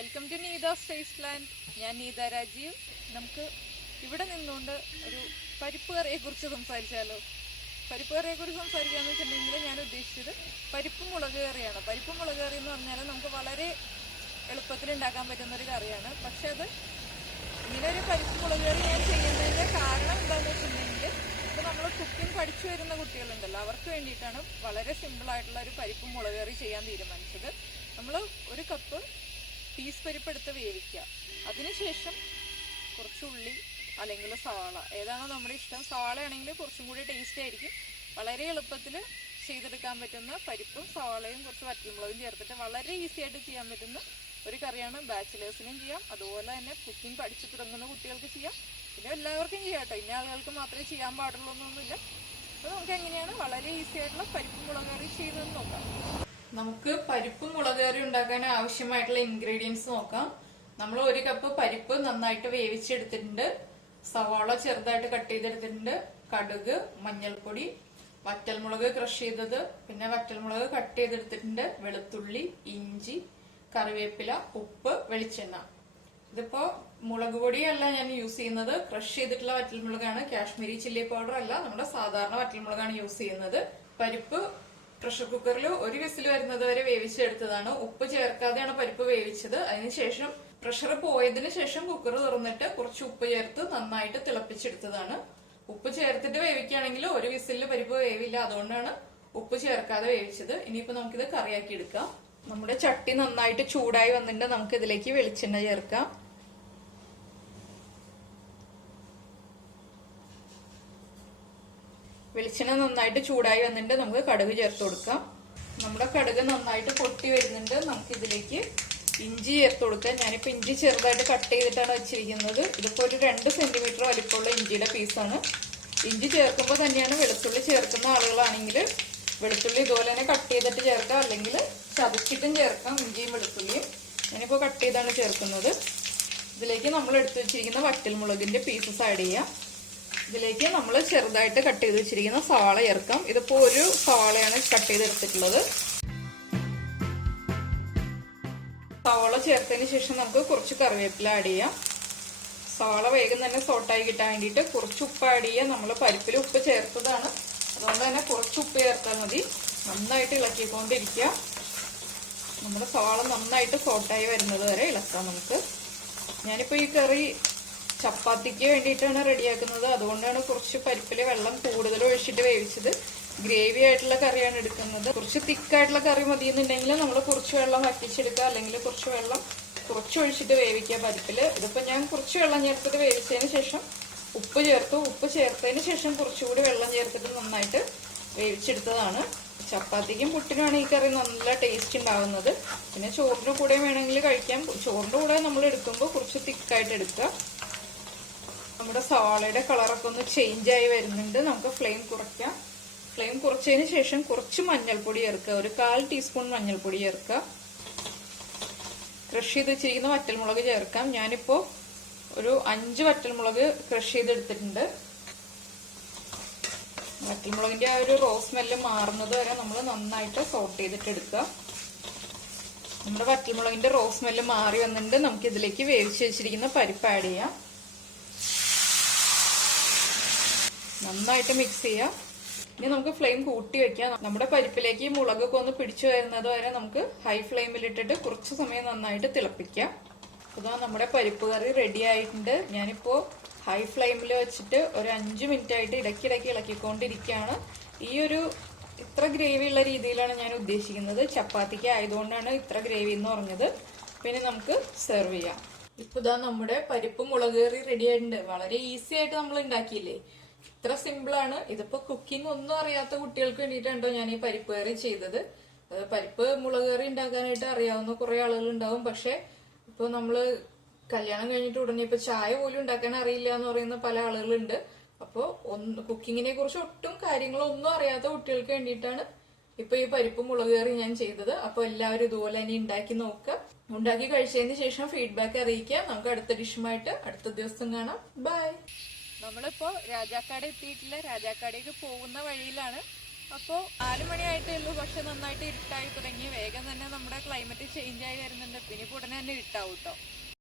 Welcome to Neetha's taste land. ഞാൻ നീത രാജീവ്. നമുക്ക് ഇവിടെ നിന്നുകൊണ്ട് ഒരു പരിപ്പ് കറിയെക്കുറിച്ച് സംസാരിച്ചാലോ? പരിപ്പ് കറിയെക്കുറിച്ച് സംസാരിക്കാന്ന് വെച്ചിട്ടുണ്ടെങ്കിൽ ഞാൻ ഉദ്ദേശിച്ചത് പരിപ്പ് മുളക് കറിയാണ്. പരിപ്പ് മുളക് കറി എന്ന് പറഞ്ഞാൽ നമുക്ക് വളരെ എളുപ്പത്തിൽ ഉണ്ടാക്കാൻ പറ്റുന്ന ഒരു കറിയാണ്. പക്ഷെ അത് ഇങ്ങനെ ഒരു പരിപ്പ് മുളക് കറി ഞാൻ ചെയ്യുന്നതിൻ്റെ കാരണം എന്താണെന്ന് വെച്ചിട്ടുണ്ടെങ്കിൽ ഇപ്പോൾ നമ്മൾ കുക്കിംഗ് പഠിച്ചു വരുന്ന കുട്ടികളുണ്ടല്ലോ, അവർക്ക് വേണ്ടിയിട്ടാണ് വളരെ സിമ്പിളായിട്ടുള്ള ഒരു പരിപ്പ് മുളക് കറി ചെയ്യാൻ തീരുമാനിച്ചത്. നമ്മൾ ഒരു കപ്പ് പീസ് പരിപ്പ് എടുത്ത് വേവിക്കുക. അതിനുശേഷം കുറച്ച് ഉള്ളി അല്ലെങ്കിൽ സവാള, ഏതാണോ നമ്മുടെ ഇഷ്ടം. സവാള ആണെങ്കിൽ കുറച്ചും കൂടി ടേസ്റ്റ് ആയിരിക്കും. വളരെ എളുപ്പത്തിൽ ചെയ്തെടുക്കാൻ പറ്റുന്ന പരിപ്പും സവാളയും കുറച്ച് വറ്റൽമുളകും ചേർത്തിട്ട് വളരെ ഈസി ആയിട്ട് ചെയ്യാൻ പറ്റുന്ന ഒരു കറിയാണ്. ബാച്ചിലേഴ്സിനും ചെയ്യാം, അതുപോലെ തന്നെ കുക്കിംഗ് പഠിച്ചു തുടങ്ങുന്ന കുട്ടികൾക്ക് ചെയ്യാം, പിന്നെ എല്ലാവർക്കും ചെയ്യാം കേട്ടോ. ഇന്ന ആളുകൾക്ക് മാത്രമേ ചെയ്യാൻ പാടുള്ളൂ എന്നൊന്നുമില്ല. അപ്പോൾ നമുക്ക് എങ്ങനെയാണ് വളരെ ഈസി ആയിട്ടുള്ള പരിപ്പ് മുളക് കറി ചെയ്യുന്നതെന്ന് നോക്കാം. നമുക്ക് പരിപ്പ് മുളക് കറി ഉണ്ടാക്കാൻ ആവശ്യമായിട്ടുള്ള ഇൻഗ്രീഡിയൻസ് നോക്കാം. നമ്മൾ ഒരു കപ്പ് പരിപ്പ് നന്നായിട്ട് വേവിച്ചെടുത്തിട്ടുണ്ട്, സവാള ചെറുതായിട്ട് കട്ട് ചെയ്തെടുത്തിട്ടുണ്ട്, കടുക്, മഞ്ഞൾപ്പൊടി, വറ്റൽമുളക് ക്രഷ് ചെയ്തത്, പിന്നെ വറ്റൽമുളക് കട്ട് ചെയ്തെടുത്തിട്ടുണ്ട്, വെളുത്തുള്ളി, ഇഞ്ചി, കറിവേപ്പില, ഉപ്പ്, വെളിച്ചെണ്ണ. ഇതിപ്പോ മുളക് പൊടിയല്ല ഞാൻ യൂസ് ചെയ്യുന്നത്, ക്രഷ് ചെയ്തിട്ടുള്ള വറ്റൽമുളകാണ്. കാശ്മീരി ചില്ലി പൗഡർ അല്ല, നമ്മുടെ സാധാരണ വറ്റൽമുളകാണ് യൂസ് ചെയ്യുന്നത്. പരിപ്പ് പ്രഷർ കുക്കറിൽ ഒരു വിസിൽ വരുന്നത് വരെ വേവിച്ചെടുത്തതാണ്. ഉപ്പ് ചേർക്കാതെയാണ് പരിപ്പ് വേവിച്ചത്. അതിനുശേഷം പ്രഷർ പോയതിനു ശേഷം കുക്കർ തുറന്നിട്ട് കുറച്ച് ഉപ്പ് ചേർത്ത് നന്നായിട്ട് തിളപ്പിച്ചെടുത്തതാണ്. ഉപ്പ് ചേർത്തിട്ട് വേവിക്കുകയാണെങ്കിൽ ഒരു വിസിലിൽ പരിപ്പ് വേവില്ല, അതുകൊണ്ടാണ് ഉപ്പ് ചേർക്കാതെ വേവിച്ചത്. ഇനിയിപ്പോ നമുക്കിത് കറിയാക്കി എടുക്കാം. നമ്മുടെ ചട്ടി നന്നായിട്ട് ചൂടായി വന്നിട്ട് നമുക്ക് ഇതിലേക്ക് വെളിച്ചെണ്ണ ചേർക്കാം. വെളിച്ചെണ്ണ നന്നായിട്ട് ചൂടായി വന്നിട്ട് നമുക്ക് കടുക് ചേർത്ത് കൊടുക്കാം. നമ്മുടെ കടുക് നന്നായിട്ട് പൊട്ടി വരുന്നുണ്ട്. നമുക്ക് ഇതിലേക്ക് ഇഞ്ചി ചേർത്ത് കൊടുക്കാം. ഞാനിപ്പോ ഇഞ്ചി ചെറുതായിട്ട് കട്ട് ചെയ്തിട്ടാണ് വെച്ചിരിക്കുന്നത്. ഇതിപ്പോ ഒരു 2 സെന്റിമീറ്റർ വലിപ്പമുള്ള ഇഞ്ചിയുടെ പീസാണ്. ഇഞ്ചി ചേർക്കുമ്പോൾ തന്നെയാണ് വെളുത്തുള്ളി ചേർക്കുന്ന ആളുകളാണെങ്കിൽ വെളുത്തുള്ളി ഇതുപോലെ തന്നെ കട്ട് ചെയ്തിട്ട് ചേർക്കാം, അല്ലെങ്കിൽ ചതച്ചിട്ടും ചേർക്കാം. ഇഞ്ചിയും വെളുത്തുള്ളിയും ഞാനിപ്പോ കട്ട് ചെയ്താണ് ചേർക്കുന്നത്. ഇതിലേക്ക് നമ്മൾ എടുത്തു വെച്ചിരിക്കുന്ന വറ്റൽമുളകിന്റെ പീസസ് ആഡ് ചെയ്യാം. ഇതിലേക്ക് നമ്മൾ ചെറുതായിട്ട് കട്ട് ചെയ്ത് വെച്ചിരിക്കുന്ന സവാള ചേർക്കാം. ഇതിപ്പോ ഒരു സവാളയാണ് കട്ട് ചെയ്തെടുത്തിട്ടുള്ളത്. സവാള ചേർത്തതിന് ശേഷം നമുക്ക് കുറച്ച് കറിവേപ്പില ആഡ് ചെയ്യാം. സവാള വേഗം തന്നെ സോട്ടായി കിട്ടാൻ വേണ്ടിയിട്ട് കുറച്ച് ഉപ്പ് ആഡ് ചെയ്യാം. നമ്മൾ പരിപ്പിൽ ഉപ്പ് ചേർത്തതാണ്, അതുകൊണ്ട് തന്നെ കുറച്ച് ഉപ്പ് ചേർത്താൽ മതി. നന്നായിട്ട് ഇളക്കിക്കൊണ്ടിരിക്കുക. നമ്മുടെ സവാള നന്നായിട്ട് സോട്ടായി വരുന്നത് വരെ ഇളക്കാം നമുക്ക്. ഞാനിപ്പോൾ ഈ കറി ചപ്പാത്തിക്ക് വേണ്ടിയിട്ടാണ് റെഡിയാക്കുന്നത്, അതുകൊണ്ടാണ് കുറച്ച് പരിപ്പിൽ വെള്ളം കൂടുതൽ ഒഴിച്ചിട്ട് വേവിച്ചത്. ഗ്രേവി ആയിട്ടുള്ള കറിയാണ് എടുക്കുന്നത്. കുറച്ച് തിക്കായിട്ടുള്ള കറി മതിയെന്നുണ്ടെങ്കിൽ നമ്മൾ കുറച്ച് വെള്ളം വറ്റിച്ചെടുക്കുക, അല്ലെങ്കിൽ കുറച്ച് വെള്ളം കുറച്ച് ഒഴിച്ചിട്ട് വേവിക്കുക പരിപ്പില്. ഇതിപ്പോ ഞാൻ കുറച്ച് വെള്ളം ചേർത്തിട്ട് വേവിച്ചതിന് ശേഷം ഉപ്പ് ചേർത്തു. ഉപ്പ് ചേർത്തതിന് ശേഷം കുറച്ചുകൂടി വെള്ളം ചേർത്തിട്ട് നന്നായിട്ട് വേവിച്ചെടുത്തതാണ്. ചപ്പാത്തിക്കും പുട്ടിനുമാണ് ഈ കറി നല്ല ടേസ്റ്റ് ഉണ്ടാവുന്നത്. പിന്നെ ചോറിന്റെ കൂടെ വേണമെങ്കിൽ കഴിക്കാം. ചോറിന്റെ കൂടെ നമ്മൾ എടുക്കുമ്പോൾ കുറച്ച് തിക്കായിട്ട് എടുക്കുക. നമ്മുടെ സവാളയുടെ കളറൊക്കെ ഒന്ന് ചേഞ്ച് ആയി വരുന്നുണ്ട്. നമുക്ക് ഫ്ലെയിം കുറയ്ക്കാം. ഫ്ലെയിം കുറച്ചതിന് ശേഷം കുറച്ച് മഞ്ഞൾപ്പൊടി ചേർക്കുക. ഒരു 1/4 ടീസ്പൂൺ മഞ്ഞൾപ്പൊടി ചേർക്കുക. ക്രഷ് ചെയ്ത് വെച്ചിരിക്കുന്ന വറ്റൽമുളക് ചേർക്കാം. ഞാനിപ്പോ ഒരു 5 വറ്റൽമുളക് ക്രഷ് ചെയ്തെടുത്തിട്ടുണ്ട്. വറ്റൽമുളകിന്റെ ആ ഒരു റോ സ്മെല്ല് മാറുന്നത് വരെ നമ്മൾ നന്നായിട്ട് സോട്ട് ചെയ്തിട്ട് എടുക്കുക. നമ്മുടെ വറ്റൽമുളകിന്റെ റോ സ്മെല്ല് മാറി വന്നിട്ട് നമുക്ക് ഇതിലേക്ക് വേവിച്ച് വെച്ചിരിക്കുന്ന പരിപ്പ് ആഡ് ചെയ്യാം. നന്നായിട്ട് മിക്സ് ചെയ്യാം. ഇനി നമുക്ക് ഫ്ലെയിം കൂട്ടി വെക്കാം. നമ്മുടെ പരിപ്പിലേക്ക് മുളകൊക്കെ ഒന്ന് പിടിച്ചു വരുന്നത് വരെ നമുക്ക് ഹൈ ഫ്ലെയിമിൽ ഇട്ടിട്ട് കുറച്ച് സമയം നന്നായിട്ട് തിളപ്പിക്കാം. അതാ നമ്മുടെ പരിപ്പ് കറി റെഡി ആയിട്ടുണ്ട്. ഞാനിപ്പോ ഹൈ ഫ്ലെയിമിൽ വെച്ചിട്ട് ഒരു 5 മിനിറ്റ് ആയിട്ട് ഇടയ്ക്കിടയ്ക്ക് ഇളക്കിക്കൊണ്ടിരിക്കുകയാണ്. ഈ ഒരു ഇത്ര ഗ്രേവി ഉള്ള രീതിയിലാണ് ഞാൻ ഉദ്ദേശിക്കുന്നത്. ചപ്പാത്തിക്ക് ആയതുകൊണ്ടാണ് ഇത്ര ഗ്രേവി എന്ന് പറഞ്ഞത്. പിന്നെ നമുക്ക് സെർവ് ചെയ്യാം. ഇപ്പൊ ഇതാ നമ്മുടെ പരിപ്പ് മുളക് കറി റെഡി ആയിട്ടുണ്ട്. വളരെ ഈസി ആയിട്ട് നമ്മൾ ഉണ്ടാക്കിയില്ലേ? ഇത്ര സിമ്പിൾ ആണ്. ഇതിപ്പോ കുക്കിംഗ് ഒന്നും അറിയാത്ത കുട്ടികൾക്ക് വേണ്ടിയിട്ടാണോ ഞാൻ ഈ പരിപ്പ് കറി ചെയ്തത്. പരിപ്പ് മുളക് കറി ഉണ്ടാക്കാനായിട്ട് അറിയാവുന്ന കുറെ ആളുകൾ ഉണ്ടാവും. പക്ഷെ ഇപ്പൊ നമ്മള് കല്യാണം കഴിഞ്ഞിട്ട് ഉടനെ ഇപ്പൊ ചായ പോലും ഉണ്ടാക്കാൻ അറിയില്ല എന്ന് പറയുന്ന പല ആളുകളുണ്ട്. അപ്പോ കുക്കിങ്ങിനെ കുറിച്ച് ഒട്ടും കാര്യങ്ങളൊന്നും അറിയാത്ത കുട്ടികൾക്ക് വേണ്ടിയിട്ടാണ് ഇപ്പൊ ഈ പരിപ്പ് മുളക് കറി ഞാൻ ചെയ്തത്. അപ്പൊ എല്ലാവരും ഇതുപോലെ തന്നെ ഉണ്ടാക്കി നോക്കുക. ഉണ്ടാക്കി കഴിച്ചതിന് ശേഷം ഫീഡ്ബാക്ക് അറിയിക്കുക. നമുക്ക് അടുത്ത ഡിഷുമായിട്ട് അടുത്ത ദിവസം കാണാം. ബൈ. നമ്മളിപ്പോ രാജാക്കാട് എത്തിയിട്ടില്ല. രാജാക്കാടേക്ക് പോകുന്ന വഴിയിലാണ് അപ്പോൾ 4 മണിയായിട്ടേ ഉള്ളൂ, പക്ഷെ നന്നായിട്ട് ഇരുട്ടായി തുടങ്ങി. വേഗം തന്നെ നമ്മുടെ ക്ലൈമറ്റ് ചേഞ്ച് ആയി വരുന്നുണ്ട്. പിന്നെ ഇപ്പോൾ ഉടനെ തന്നെ ഇരുട്ടാവും കേട്ടോ.